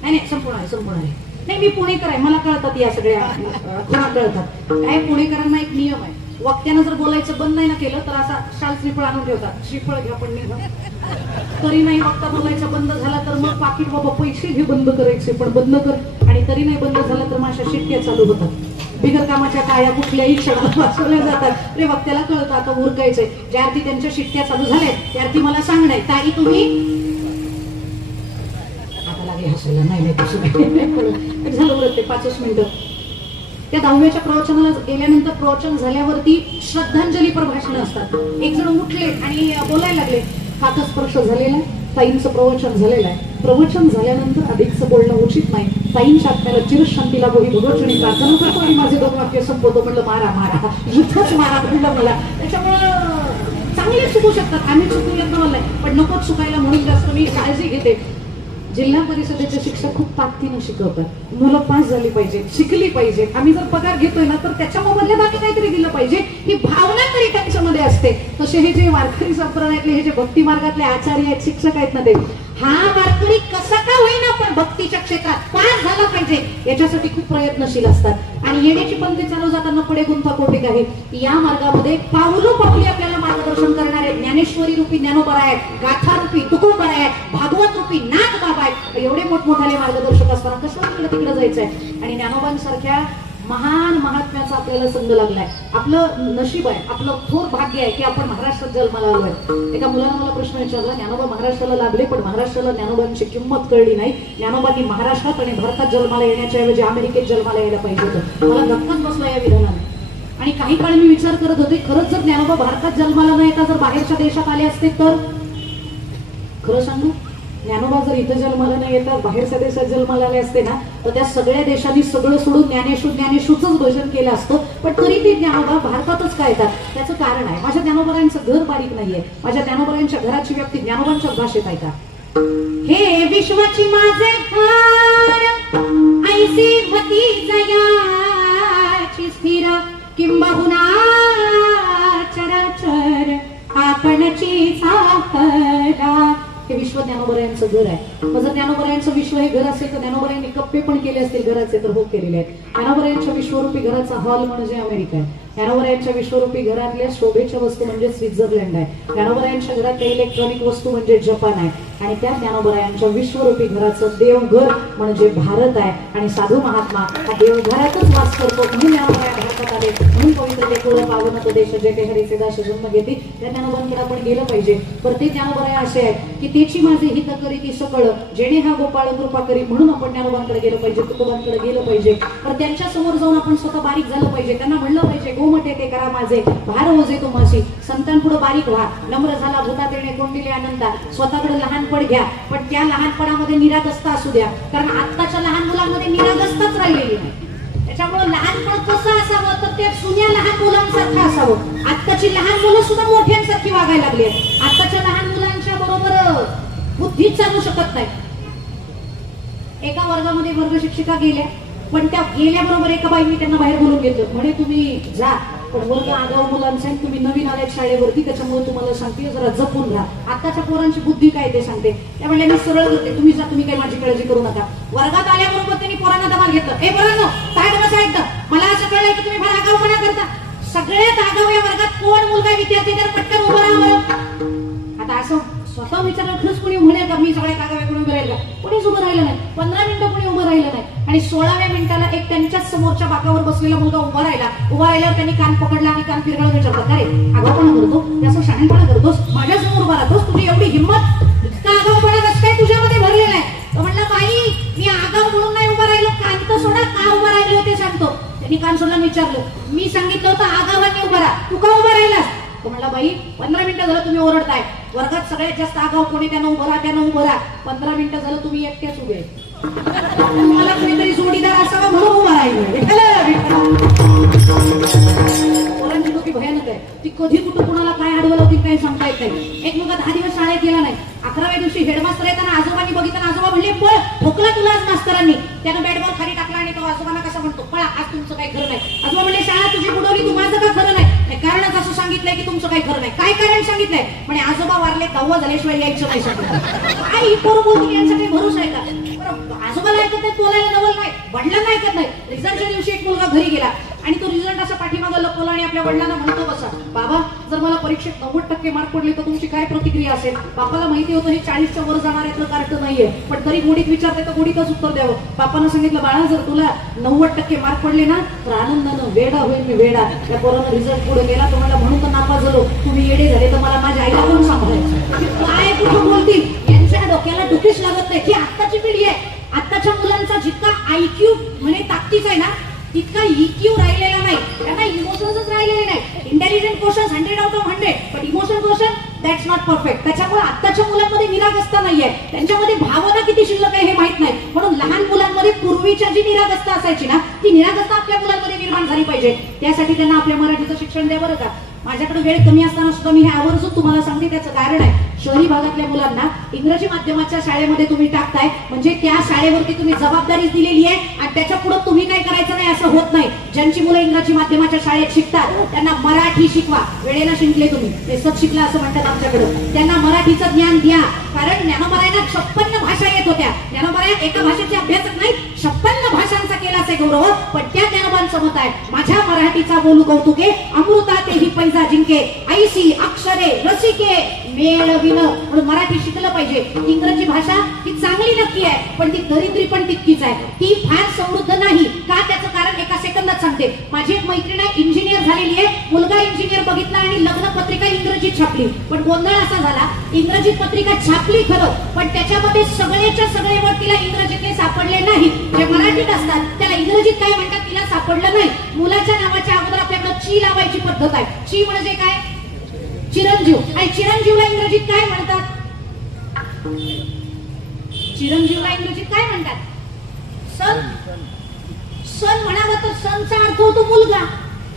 नाही संपूर्ण आहे. नाही, मी पुणेकर आहे, मला कळतात या सगळ्या खुणा कळतात. काय पुणेकरांना एक नियम आहे, वक्त्यानं जर बोलायचं बंद नाही ना केलं तर असा शाल श्रीफळ आणून ठेवतात, श्रीफळ घ्या पण निघा. तरी नाही वक्ता बोलायचा बंद झाला तर मग पाकिट बाबा पैसे घे बंद करायचे पण बंद कर, आणि तरी नाही बंद झाला तर मग अशा शिट्ट्या चालू होतात. बिगर कामाच्या टाळ्या कुठल्याही क्षणाला वाजवल्या जातात. रे वक्त्याला कळतं आता उरकायचंय. ज्या अर्थी त्यांच्या शिट्ट्या चालू झाल्या त्या अर्थी मला सांगणं ताई तुम्ही हसायला नाही झालं उलट ते 5 मिनिटं. त्या 10व्याच्या प्रवचनाला गेल्यानंतर प्रवचन झाल्यावरती श्रद्धांजली प्रभाषण असतात. एक जण उठले आणि बोलायला लागले, हातस्पर्श झालेला आहे, ताईंचं प्रवचन झालेलं आहे. प्रवचन झाल्यानंतर अधिकचं बोलणं उचित नाही. ताईंच्या आत्म्याला चिरशांतीला गोही भगवचनी प्रार्थना करतो आणि माझे 2 वाक्य संपवतो. म्हणलं मारा मारा इथंच मारा म्हणलं मला. त्याच्यामुळं चांगले चुकू शकतात, आम्ही चुकू येत नाही पण नकोच चुकायला म्हणून जास्त मी काळजी घेते. जिल्हा परिषदेचे शिक्षक खूप ताकदीने शिकवतात. मुलं पास झाली पाहिजे, शिकली पाहिजे. आम्ही जर पगार घेतोय ना तर त्याच्या मोबदल्यात आम्ही काहीतरी दिलं पाहिजे ही भावना तरी त्यांच्यामध्ये असते. तसे हे जे वारकरी संप्रदायातले हे जे भक्ती मार्गातले आचार्य आहेत, शिक्षक आहेत ना, ते हा वारकरी कसा का होईना पण भक्तीच्या क्षेत्रात पास झाला पाहिजे याच्यासाठी खूप प्रयत्नशील असतात. आणि येण्याची पंथे चालू जाताना पुढे गुंथा कोटिक आहे. या मार्गामध्ये पावलोपावली आपल्याला मार्गदर्शन करणारे ज्ञानेश्वरी रूपी ज्ञानोबा आहेत, गाथा रूपी तुकोबा आहेत, भागवत रूपी नाथ बाबा आहेत. एवढे मोठमोठाले मार्गदर्शक असताना कसं इकडे तिकडे जायचंय. आणि ज्ञानोबांसारख्या महान महात्म्याचा आपल्याला संग लागलाय. आपलं नशीब आहे, आपलं थोर भाग्य आहे की आपण महाराष्ट्रात जन्माला आलोय. एका मुलानं मला प्रश्न विचारला, ज्ञानोबा महाराष्ट्राला लाभले पण महाराष्ट्राला ज्ञानोबांची किंमत कळली नाही. ज्ञानोबांनी महाराष्ट्रात आणि भारतात जन्माला येण्याच्या ऐवजी अमेरिकेत जन्माला यायला पाहिजे होतं. मला धक्काच बसला या विधानाने. आणि काही काळ मी विचार करत होते, खरंच जर ज्ञानोबा भारतात जन्माला न येता जर बाहेरच्या देशात आले असते तर, खरं सांगू ज्ञानोबा जर इथं जन्माला नाही येतात बाहेरच्या देशात जन्माला आले असते ना तर त्या सगळ्या देशांनी सगळं सोडून ज्ञानेशूच भजन केलं असतं. पण तरी ते ज्ञानोबा भारतातच का येतात त्याचं कारण आहे, माझ्या ज्ञानोबारांचं घर बारीक नाहीये. माझ्या ज्ञानोबारांच्या घराची व्यक्ती ज्ञानोबांच्याच भाषेत आहे का. हे विश्वाची माझे घर ऐसी मती जयाची स्थिर किंबहुना चराचर आपणची चाकला. हे विश्व ज्ञानोबरायांचं घर आहे. मग जर ज्ञानोबरायांचं विश्व हे घर असेल तर ज्ञानोबरायांनी कप्पे पण केले असतील घराचे, तर हो केलेले आहेत. ज्ञानोबरायांच्या विश्वरूपी घराचा हॉल म्हणजे अमेरिका आहे. ज्ञानोबरायांच्या विश्वरूपी घरातल्या शोभेच्या वस्तू म्हणजे स्वित्झर्लंड आहे. ज्ञानोबरायांच्या घरातल्या इलेक्ट्रॉनिक वस्तू म्हणजे जपान आहे. आणि त्या ज्ञानोबरायांच्या विश्वरूपी घराचं देवघर म्हणजे भारत आहे. आणि साधू महात्मा हा देवघरातच वास करतो म्हणून ज्ञानोबराया भारतात आले. म्हणून पवित्र लेकोळ पावन तो देश जे ते हरीचे दास जन्म घेते. त्या ज्ञानोबांकडे आपण गेलं पाहिजे. प्रत्येक ज्ञानोबराया असे आहेत की त्याची माझे हित करी ती सकळ जेणे हा गोपाळ कृपा करी. म्हणून आपण ज्ञानोबांकडे गेलं पाहिजे, तुकोबांकडे गेलं पाहिजे. पण त्यांच्या समोर जाऊन आपण स्वतः बारीक झालं पाहिजे. त्यांना म्हणलं पाहिजे गोमटे ते करा माझे भार ओझे तुम्हाशी. संतांपुढे बारीक व्हा. नम्र झाला भूता देणे कोंडिले आनंदा. स्वतःकडे लहानपण घ्या, पण त्या लहानपणामध्ये निरागसता असू द्या. कारण आत्ताच्या लहान मुलांमध्ये निरागसताच राहिलेली नाही. त्याच्यामुळे लहानपण कसं असावं तर ते जुन्या लहान मुलांसारखं असावं. आत्ताची लहान मुलं सुद्धा मोठ्यांसारखी वागायला लागली. आत्ताच्या लहान मुलांच्या बरोबर बुद्धीच चालू शकत नाही. एका वर्गामध्ये वर्ग शिक्षिका गेल्या, पण त्या गेल्याबरोबर एका बाईंनी त्यांना बाहेर बोलून घेतलं. म्हणे तुम्ही जा, पण वर्ग आगाऊ मुलांचा आहे, तुम्ही नवीन आल्यात शाळेवरती, त्याच्यामुळे तुम्हाला सांगते जरा जपून घ्या. आताच्या पोरांची बुद्धी काय ते सांगते. त्या म्हणल्या मी सरळ करते, तुम्ही जा, तुम्ही काही माझी काळजी करू नका. वर्गात आल्याबरोबर त्यांनी पोरांना दबाव घेतलं. ए पोरांनो, काय बसा एकदा, मला असं कळलंय की तुम्ही फार आगाऊपणा करता. सगळ्यात आगाऊ या वर्गात कोण मुलगा विद्यार्थी तर पटकन उभं राहावं. आता असं स्वतः विचारलं खरंच कोणी म्हणेल का मी सगळ्यात आगाऊ कोणी उभं राहिलं का? कोणीच उभं राहिलं नाही. 15 मिनिटं कोणी उभं राहिलं नाही. आणि 16व्या मिनिटाला एक त्यांच्याच समोरच्या बाकावर बसलेला मुलगा उभा राहिल्यावर त्यांनी कान पकडला आणि कान फिरवलं. विचारलं अरे आगाऊपणा करतो, त्याचं शहाणपणा करतोस, माझ्या समोर उभा राहतोस, तुझी एवढी हिंमत, इतका आगाऊपणा कसं काय तुझ्यामध्ये भरलेला आहे? तो म्हणला बाई मी आगाऊ म्हणून नाही उभा राहिलो, कान तर सोडा, का उभा राहिलो ते सांगतो. त्यांनी कान सोडला. विचारलं मी सांगितलं होतं आगावाने उभा राहा, तू का उभा राहिलास? तो म्हणला बाई 15 मिनिटं झालं तुम्ही ओरडताय, वर्गात सगळ्यात जास्त आगाऊ कोणी त्यांना उभं राहा. 15 मिनिटं झालं तुम्ही एकटेच उभे. तुम्हाला कोणीतरी जोडीदार असावा म्हणून उभा राहिलो. पोरांची डोकी भयानक आहे. ती कधी कुठं कुणाला काय अडवलं होती काही सांगता येत नाही. एक मुलगा 10 दिवस शाळेत गेला नाही. 11व्या दिवशी हेडमास्टर येताना आजोबांनी बघितलं. आजोबा म्हणले पळ, ठोकला तुला आज मास्तरांनी. त्यानं बॅट बॉल खाली टाकला आणि तो आजोबांना कसा म्हणतो पळा, आज तुमचं काही खरं नाही. आजोबा म्हणले शाळा तुझी बुडवली, तू माझं का खरं नाही? कारणच असं सांगितलंय की तुमचं काही खरं नाही. काय कारण सांगितलंय? म्हणे आजोबा वारले 10 झाल्याशिवाय यायचं नाही सांगितलं. काय ही पोरं बोलतो यांचा काही भरोसा आहे का? आजोबाला ऐकत नाही, बोलायला नवल नाही, वडिलांना ऐकत नाही. रिझल्टच्या दिवशी एक मुलगा घरी गेला आणि तो रिझल्ट असा पाठीमागं लपवला आणि आपल्या वडिलांना म्हणतो बसा बाबा जर मला परीक्षेत 90% मार्क पडले तर तुमची काय प्रतिक्रिया असेल? बापाला माहिती होतं हे 40च्या वर जाणार यातलं कार्ट नाहीये, पण तरी गोडीत विचारते तर गोडीतच उत्तर द्यावं. बापानं सांगितलं बाळा जर तुला 90% मार्क पडले ना तर आनंदानं वेडा होईल मी वेडा. त्या पोरानं रिझल्ट पुढे गेला. तो मला म्हणून तर नापास झालो, तुम्ही येडे झाले तर मला माझ्या आईला कोण सांभाळायचं? काय कुठं बोलतील? यांच्या डोक्याला डुकीच लागत नाही. ही आत्ताची पिढी आहे. आत्ताच्या मुलांचा जितका IQ म्हणजे ताकदीचा आहे ना तितका EQ राहिलेला नाही. त्यांना इमोशन्सच राहिलेले नाही. इंटेलिजंट क्वेश्चन्स 100 आउट ऑफ 100, पण emotion question that's not perfect. त्याच्यामुळे आत्ताच्या मुलांमध्ये निरागसता नाहीये. त्यांच्यामध्ये भावना किती शिल्लक आहे हे माहित नाही. म्हणून लहान मुलांमध्ये पूर्वीच्या जी निरागसता असायची ना ती निरागसता आपल्या मुलांमध्ये निर्माण झाली पाहिजे. त्यासाठी त्यांना आपल्या मराठीचं शिक्षण द्या बरं का. माझ्याकडे वेळ कमी असताना सुद्धा मी हे आवर्जून तुम्हाला सांगते. त्याचं कारण आहे शहरी भागातल्या मुलांना इंग्रजी माध्यमाच्या शाळेमध्ये तुम्ही टाकताय म्हणजे त्या शाळेवरती तुम्ही जबाबदारी दिलेली आहे आणि त्याच्या पुढे तुम्ही काय करायचं नाही असं होत नाही. ज्यांची मुलं इंग्रजी माध्यमाच्या शाळेत शिकतात त्यांना मराठी शिकवा. वेळेला शिकले तुम्ही ते सत शिकला असं म्हणतात आमच्याकडे. त्यांना मराठीचं ज्ञान द्या. कारण ज्ञानोबरायांना 56 भाषा येत होत्या. ज्ञानोबराया एका भाषेचे अभ्यासक नाही 56 भाषांचा केलाच आहे गौरव. पण त्या ज्ञानोबांचं मत आहे माझ्या मराठीचा बोलू कौतुके अमृता तेही पैजा जिंके ऐसी अक्षरे रसिके मेळविन. म्हणून मराठी शिकलं पाहिजे. इंग्रजी भाषा ही चांगली नक्की आहे पण ती दरिद्री पण तितकीच आहे. ती फार समृद्ध नाही का? त्याचं कारण एका सेकंदात सांगते. माझी एक मैत्रीण आहे इंजिनियर झालेली आहे. मुलगा इंजिनियर बघितला आणि लग्न पत्रिका इंग्रजीत छापली. पण गोंधळ असा झाला इंग्रजीत पत्रिका छापली खरं पण त्याच्यामध्ये सगळेच्या सगळे वर्ड तिला इंग्रजीतले सापडले नाही. जे मराठीत असतात त्याला इंग्रजीत काय म्हणतात तिला सापडलं नाही. मुलाच्या नावाच्या अगोदर आपल्याकडे ची लावायची पद्धत आहे. ची म्हणजे काय? चिरंजीव. आणि चिरंजीवला इंग्रजीत काय म्हणतात? चिरंजीवला इंग्रजीत काय म्हणतात? सन. सन म्हणावं तर सनचा अर्थ होतो मुलगा.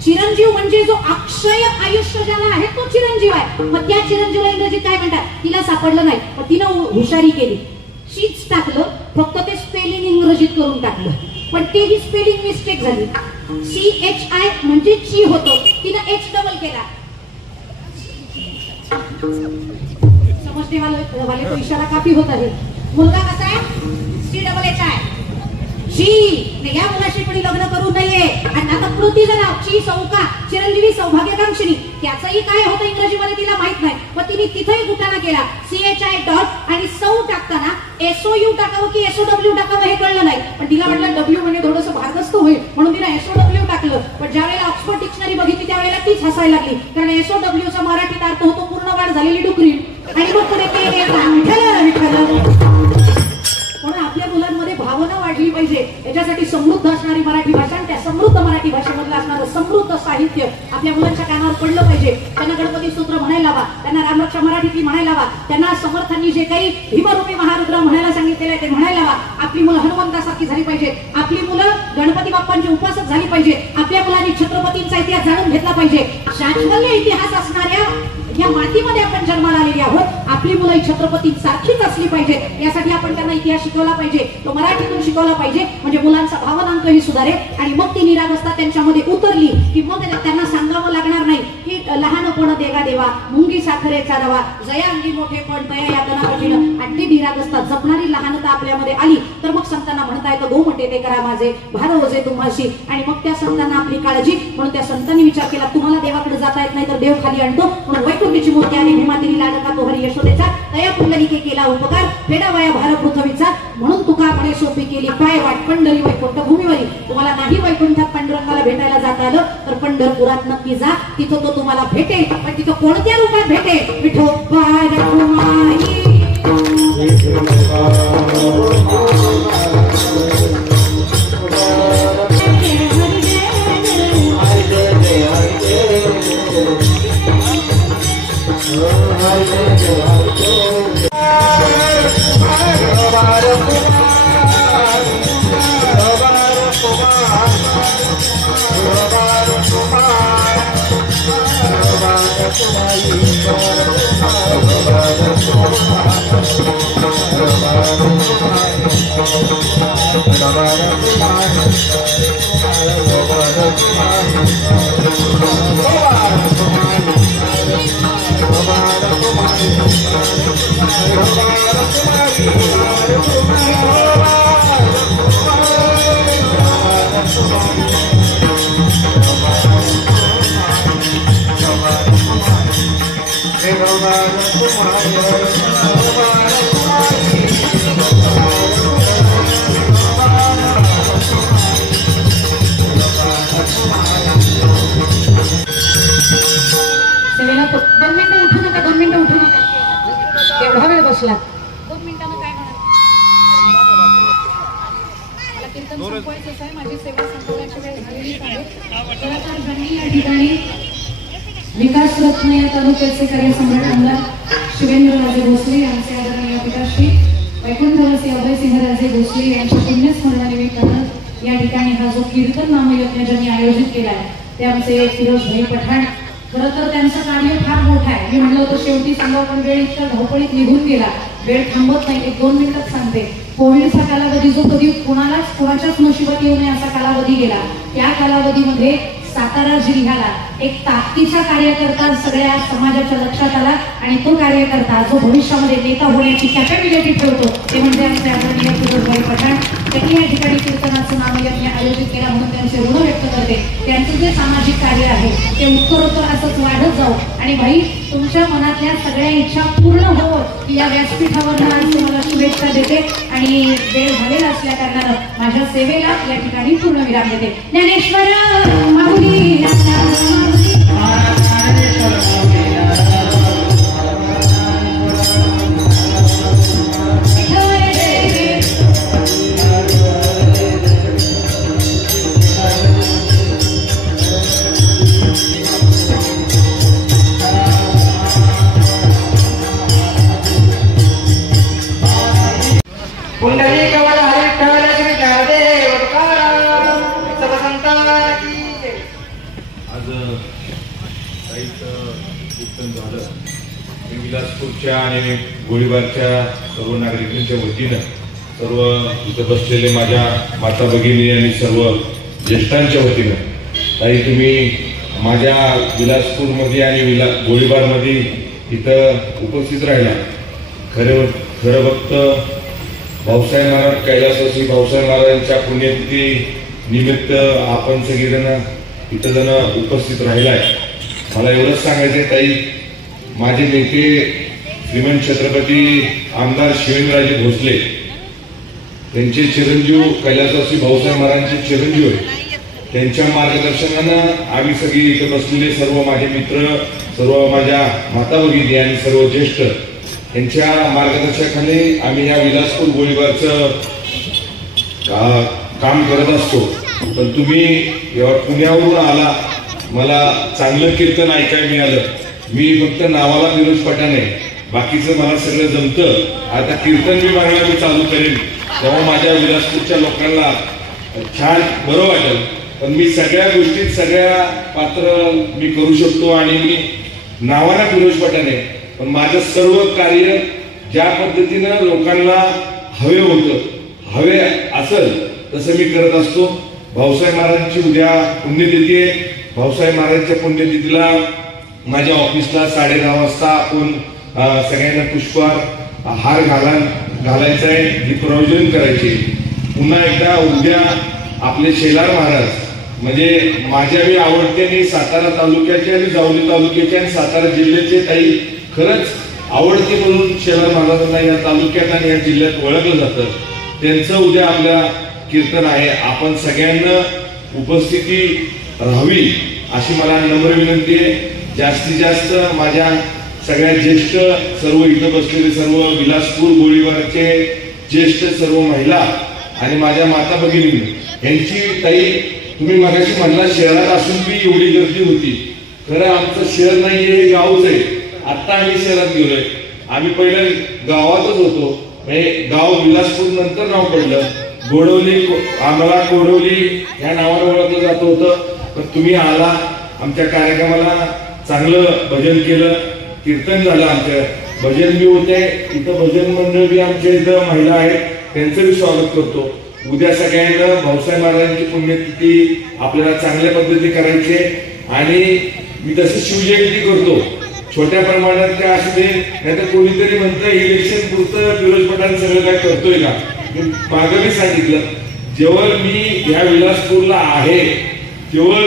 चिरंजीव म्हणजे जो अक्षय आयुष्य ज्याला आहे तो चिरंजीव आहे. मग त्या चिरंजीवला इंग्रजीत काय म्हणतात? तिला सापडलं नाही पण तिनं हुशारी केली. शीच टाकलं फक्त ते स्पेलिंग इंग्रजीत करून टाकलं पण तेही स्पेलिंग मिस्टेक झाली. CHI म्हणजे ची होतं तिनं H डबल केला. समझने वाले को इशारा काफी होता है. मुलगा कसा आहे? CHH आहे. या मुलाशी कोणी लग्न करू नये. आणि आता पृथ्वीचं नाव ची सौका चिरंजीवी सौभाग्यकांक्षिणी त्याचंही काय होतं इंग्रजीमध्ये तिला माहित नाही. पण तिने तिथेही गुटाणा केला. CHI डॉट आणि सौ टाकताना SOU टाकावं की SOW टाकावं हे कळलं नाही. पण तिला वाटलं W म्हणजे थोडंसं भारदस्त होईल म्हणून तिने SOW टाकलं. पण ज्यावेळेला ऑक्सफोर्ड डिक्शनरी बघितली त्यावेळेला तीच हसायला लागली. कारण SOW चा मराठीत अर्थ होतो पूर्ण वाढ झालेली डुकरी. आणि मग पुढे ते म्हणून आपल्या मुलांमध्ये भावना वाढली पाहिजे. याच्यासाठी समृद्ध असणारी मराठी भाषा आणि त्या समृद्ध मराठी भाषेमधलं असणारं समृद्ध साहित्य आपल्या मुलांच्या कानावर पडलं पाहिजे. त्यांना गणपती स्तोत्र म्हणायला लावा, त्यांना रामरक्षा मराठीतली म्हणायला लावा, त्यांना समर्थांनी जे काही भीमरूपी महारुद्र म्हणायला सांगितलेलं आहे ते म्हणायला लावा. आपली मुलं हनुमंतासारखी झाली पाहिजेत. आपली मुलं गणपती बाप्पांची उपासक झाली पाहिजे. आपल्या मुलांनी छत्रपतींचा इतिहास जाणून घेतला पाहिजे. शाश्वत इतिहास असणाऱ्या या मातीमध्ये आपण जन्माला आलेली आहोत. आपली मुलं छत्रपती सारखीच असली पाहिजेत. यासाठी आपण त्यांना इतिहास शिकवला पाहिजे, तो मराठीतून शिकवला पाहिजे. म्हणजे मुलांचा भावनांकही सुधारेल. आणि मग ती निरावस्था त्यांच्यामध्ये उतरली की मग त्यांना सांगावं लागणार नाही की लहानपण देगा देवा मुंगी साखरेचा रवा जया अंगी मोठे पण तया यातना कठीण. अगदी निरावस्था जपणारी लहानता आपल्यामध्ये आली तर मग संतांना म्हणता येतं गो म्हटे ते करा माझे भार ओझे तुम्हाशी. आणि मग त्या संतांना आपली काळजी म्हणून त्या संतांनी विचार केला तुम्हाला देवाकडे जाता येत नाही तर देव खाली आणतो. म्हणून वैकुंठीची मूर्ती आणि भीमातिनी लाडका तो हरी यशोदेचा तया पुंडलिके केला उपकार फेडावया भार पृथ्वीचा. म्हणून तुका म्हणे सोपी केली पाय वाट पंढरी वैकुंठ भूमीवरी. तुम्हाला नाही वैकुंठात पांडुरंगाला भेटायला जाता आलं तर पंढरपुरात नक्की जा. तिथं तो तुम्हाला भेटेल. पण तिथं कोणत्या रूपात भेटेल? विठोबा रखुमाई बसला 2 मिनिटांना काय म्हणा. मला कीर्तन संपवायचं आहे. माझी सेवा संपवण्याची वेळ झालेली आहे. कलाकार ज्यांनी या ठिकाणी विकास रत्न या तालुक्याचे कार्यसम्राट आमदार शिवेंद्रराजे भोसले यांचे आदरणीय पिताश्री वैकुंठवासी अभयसिंहराजे भोसले यांच्या पुण्यस्मरणानिमित्तानं या ठिकाणी हा जो कीर्तन नामयज्ञ ज्यांनी आयोजित केला आहे ते आमचे फिरोजभाई पठाण. खरं तर त्यांचं कार्य फार मोठं आहे. मी म्हणलं होतं शेवटी सांगा पण वेळ इतका धावपळीत निघून गेला. वेळ थांबत नाही. 1-2 मिनिटात सांगते. कोविडचा कालावधी जो कधी कोणाच्याच नशिबात येऊ नये असा कालावधी गेला. त्या कालावधीमध्ये सातारा जिल्ह्याला एक ताकदीचा कार्यकर्ता सगळ्या समाजाच्या लक्षात आला. आणि तो कार्यकर्ता जो भविष्यामध्ये नेता होण्याची कॅपॅबिलिटी ठेवतो ते म्हणजे आमचे आदरणीय फिरोजभाई पठाण. त्यांनी या ठिकाणी कीर्तनाचं नामयज्ञ आयोजित केला म्हणून त्यांचे ऋण व्यक्त करते. त्यांचं जे सामाजिक कार्य आहे ते उत्तरोत्तर असंच वाढत जाऊ. आणि भाई तुमच्या मनातल्या सगळ्या इच्छा पूर्ण होवो या व्यासपीठावर आज तुम्हाला शुभेच्छा देते. आणि वेळ झालेला असल्या कारणानं माझ्या सेवेला या ठिकाणी पूर्ण विराम देते. ज्ञानेश्वर माऊली पुंडलिक वरद विठ्ठल श्री ज्ञानदेव तुकाराम सर्व संतांची जय. आज काहीच कीर्तन झालं. मी विलासपूरच्या आणि गोळीबारच्या सर्व नागरिकांच्या वतीनं सर्व इथं बसलेले माझ्या माता भगिनी आणि सर्व ज्येष्ठांच्या वतीनं काही तुम्ही माझ्या विलासपूरमध्ये आणि गोळीबारमध्ये इथं उपस्थित राहिला. खरं फक्त भाऊसाहेब महाराज कैलासवासी भाऊसाहेब महाराजांच्या पुण्यतिथी निमित्त आपण सगळेजण इथं जण उपस्थित राहिलाय. मला एवढंच सांगायचंय ताई, माझे नेते श्रीमंत छत्रपती आमदार शिवेंद्रराजे भोसले त्यांचे चिरंजीव कैलासवासी भाऊसाहेब महाराजांचे चिरंजीव आहे. त्यांच्या मार्गदर्शनानं आम्ही सगळे इथे बसलेले सर्व माझे मित्र, सर्व माझ्या माता भगिनी आणि सर्व ज्येष्ठ यांच्या मार्गदर्शनाखाली आम्ही या विलासपूर गोळीबारचं काम करत असतो. पण तुम्ही जेव्हा पुण्यावरून आला, मला चांगलं कीर्तन ऐकायला मिळालं. मी फक्त नावाला फिरोज पठाण आहे, बाकीचं मला सगळं जमतं. आता कीर्तन मी म्हणायला मी चालू करेन तेव्हा माझ्या विलासपूरच्या लोकांना छान बरं वाटेल. पण मी सगळ्या गोष्टीत सगळ्या पात्र मी करू शकतो आणि मी नावाला फिरोज पठाण आहे, पण माझं सर्व कार्य ज्या पद्धतीनं लोकांना हवे होतं, हवे असेल तसं मी करत असतो. भाऊसाहेब महाराजांची उद्या पुण्यतिथी आहे. भाऊसाहेब महाराजांच्या पुण्यतिथीला माझ्या ऑफिसला 10:30 वाजता आपण सगळ्यांना पुष्पहार हार घालायचा आहे, ही प्रयोजन करायचे. पुन्हा एकदा उद्या आपले शेलार महाराज म्हणजे माझ्या मी आवडते आणि सातारा तालुक्याचे आणि जावली तालुक्याचे आणि सातारा जिल्ह्याचे ताई खरंच आवडते म्हणून शेलार महाराजांना या तालुक्यात आणि या जिल्ह्यात ओळखलं जातं. त्यांचं उद्या आपल्या कीर्तन आहे. आपण सगळ्यांना उपस्थिती राहावी अशी मला नम्र विनंती आहे. जास्तीत जास्त माझ्या सगळ्या ज्येष्ठ सर्व इथं बसलेले सर्व विलासपूर गोळीबारचे ज्येष्ठ सर्व महिला आणि माझ्या माता भगिनी यांची ताई, तुम्ही मगाशी म्हणला शहरात असून बी एवढी गर्दी होती. खरं आमचं शहर नाहीये, हे गावच आहे. आता आम्ही शहरात गेलोय. आम्ही पहिले गावातच होतो, गाव विलासपूर नंतर नाव पडलं. गोडवली, आम्हाला गोडवली या नावानं ओळखलं जात होतं. पण तुम्ही आला, आमच्या कार्यक्रमाला चांगलं भजन केलं, कीर्तन झालं, आमच्या भजन बी होते इथं. भजन मंडळ बी आमच्या इथं महिला आहेत, त्यांचं बी स्वागत करतो. उद्या सगळ्यांना भाऊसाहेब महाराजांची पुण्यतिथी आपल्याला चांगल्या पद्धती करायची आणि मी तसं शिवजयंती करतो. छोट्या प्रमाणात काय असू दे, नाहीतर कोणीतरी म्हणतं इलेक्शन पुरतं फिरोज पठाण सगळं काय करतोय का. मागं मी सांगितलं, जेव्हा मी या विलासपूरला आहे तेव्हा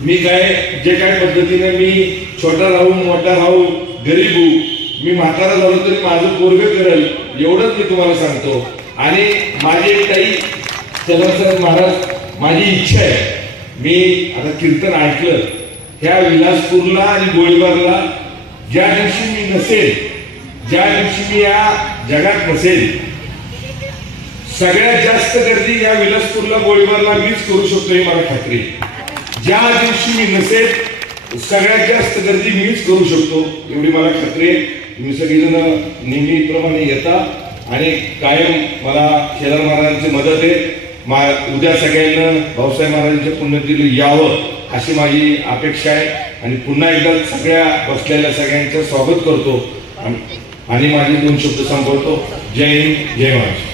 मी जे काय पद्धतीने मी छोटा राहू मोठा राहू गरीब होऊ, मी म्हातारा झालो तरी माझं पोरग करेल एवढंच मी तुम्हाला सांगतो. आणि माझी एक ताई चलनसर महाराज, माझी इच्छा आहे, मी आता कीर्तन ऐकलं, ह्या विलासपूरला आणि गोळीबारला ज्या दिवशी मी नसेल, ज्या दिवशी मी या जगात नसेल, सगळ्यात जास्त गर्दी या विलासपूरला गोळीबारला मीच करू शकतो ही मला खात्री. ज्या दिवशी मी नसेल सगळ्यात जास्त गर्दी मीच करू शकतो एवढी मला खात्री आहे. तुम्ही सगळेजण नेहमीप्रमाणे येता आणि कायम मला शेलार महाराजांची मदत आहे. उद्या सगळ्यांना भाऊसाहेब महाराजांच्या पुण्यतिथीला यावं अशी माझी अपेक्षा आहे. आणि पुन्हा एकदा सगळ्या बसलेल्या सगळ्यांचं स्वागत करतो आणि माझे 2 शब्द संपवतो. जय हिंद, जय महाराष्ट्र.